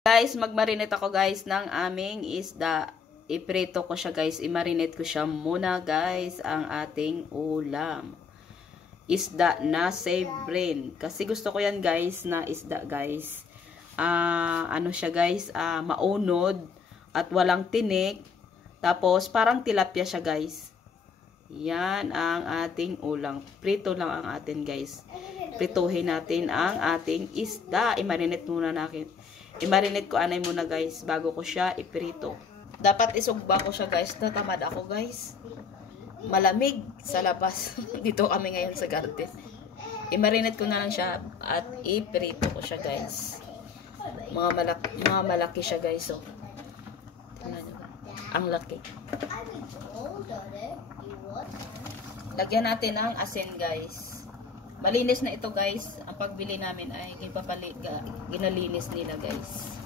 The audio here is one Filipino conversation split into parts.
Guys, magmarinate ako guys ng aming isda. Iprito ko siya guys. I-marinate ko siya muna guys ang ating ulam. Isda na sabrin. Kasi gusto ko yan guys na isda guys. Ano siya guys? Maunod at walang tinik. Tapos parang tilapia siya guys. Yan ang ating ulam. Prito lang ang atin guys. Prituhin natin ang ating isda. I-marinate muna natin. I-marinate ko anay muna guys bago ko siya iprito. Dapat isugba ko siya guys. Natamad ako guys. Malamig sa labas. Dito kami ngayon sa garden. I-marinate ko na lang siya at iprito ko siya guys. Mga malaki siya guys. So, tingnan nyo. Ang laki. Lagyan natin ang asin guys. Malinis na ito guys. Ang pagbili namin ay ginalinis nila guys.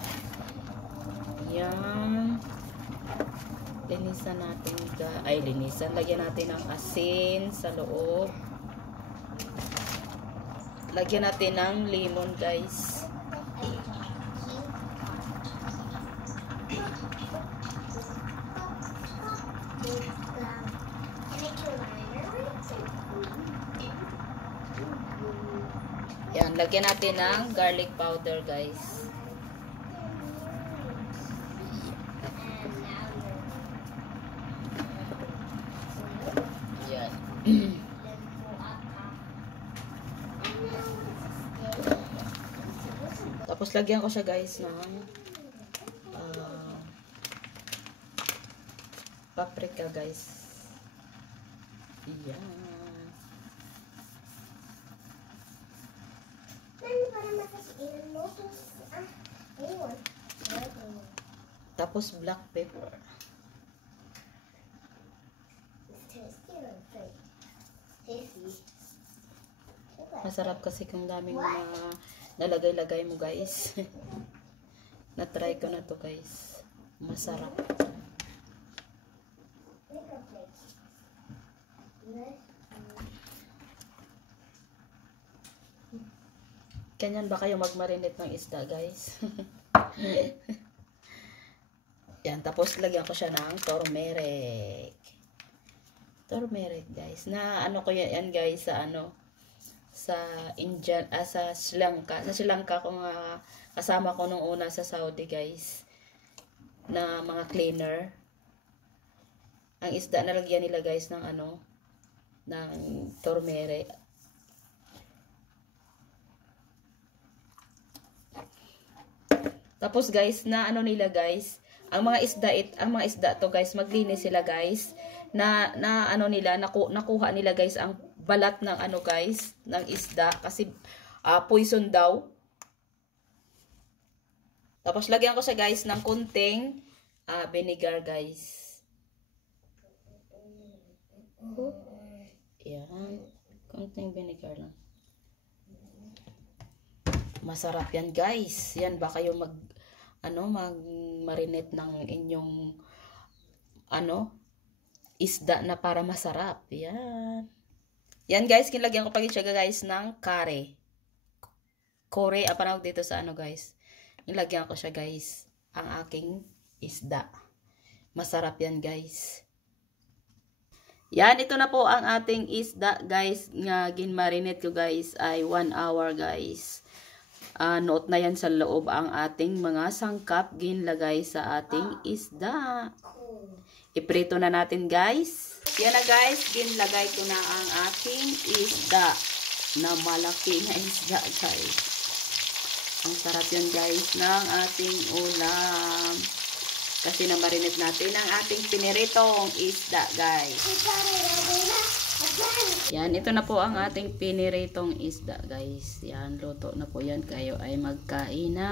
Yan. Linisan natin. Linisan. Lagyan natin ng asin sa loob. Lagyan natin ng lemon guys. Yan, lagyan natin ng garlic powder guys. Yan. Tapos lagyan ko siya guys ng paprika guys. Yan. Tapos black pepper. Masarap kasi kung daming mga nalagay-lagay mo guys. Na-try ko na to guys. Masarap. Ganyan ba kayo magmarinate ng isda guys? Yan, tapos lagyan ko siya ng turmeric. Turmeric guys. Na ano ko yan guys sa sa Indian, sa Sri Lanka. Sa Sri Lanka ko kasama ko nung una sa Saudi guys. Na mga cleaner. Ang isda nalagyan nila guys ng ng turmeric. Tapos guys, na nila guys, ang mga isda to guys, maglinis sila guys, na nila, nakuha nila guys ang balat ng guys, ng isda, kasi poison daw. Tapos lagyan ko siya guys ng kunting vinegar guys. Yan, kunting vinegar lang. Masarap yan guys. Yan ba kayo mag-marinate ng inyong isda na para masarap. Yan. Yan guys, kinlagyan ko pa siya guys ng curry. Curry, panawag dito sa guys. Nilagyan ko siya guys ang aking isda. Masarap yan guys. Yan, ito na po ang ating isda guys. Nga ginmarinate ko guys ay 1 hour guys. Note na yan sa loob ang ating mga sangkap ginlagay sa ating isda. Iprito na natin guys. Yan na guys, ginlagay ko na ang ating isda. Na malaki na isda guys. Ang sarap yan guys ng ating ulam. Kasi na-marinate natin ang ating piniritong isda guys. Yan, ito na po ang ating piniritong isda guys. Yan, luto na po yan. Kayo ay magkain na.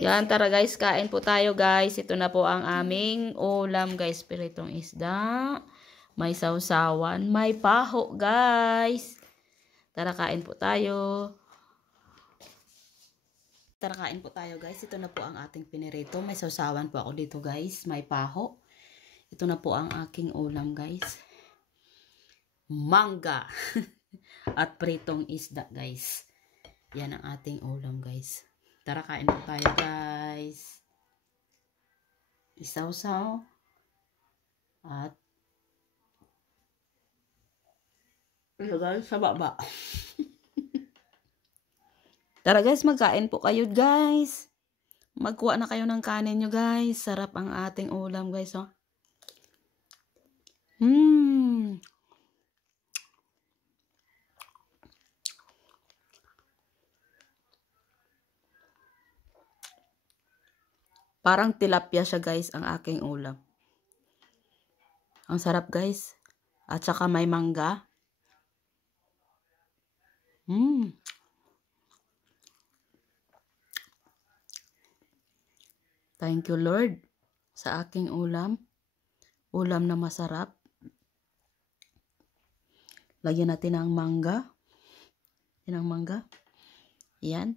Yan, tara guys, kain po tayo guys. Ito na po ang aming ulam guys. Piritong isda. May sausawan. May paho guys. Tara, kain po tayo. Tara, kain po tayo guys. Ito na po ang ating pinirito. May sausawan po ako dito guys. May paho. Ito na po ang aking ulam guys. Mangga. At pritong isda guys. Yan ang ating ulam guys. Tara, kain po tayo, guys. Isaw-saw. At ilagay sa baba. Tara, guys, magkain po kayo, guys. Magkuha na kayo ng kanin nyo, guys. Sarap ang ating ulam, guys, oh. Parang tilapia siya, guys, ang aking ulam. Ang sarap, guys. At saka may mangga. Thank you, Lord, sa aking ulam. Ulam na masarap. Lagyan natin ng mangga. Yan ang mangga. Yan.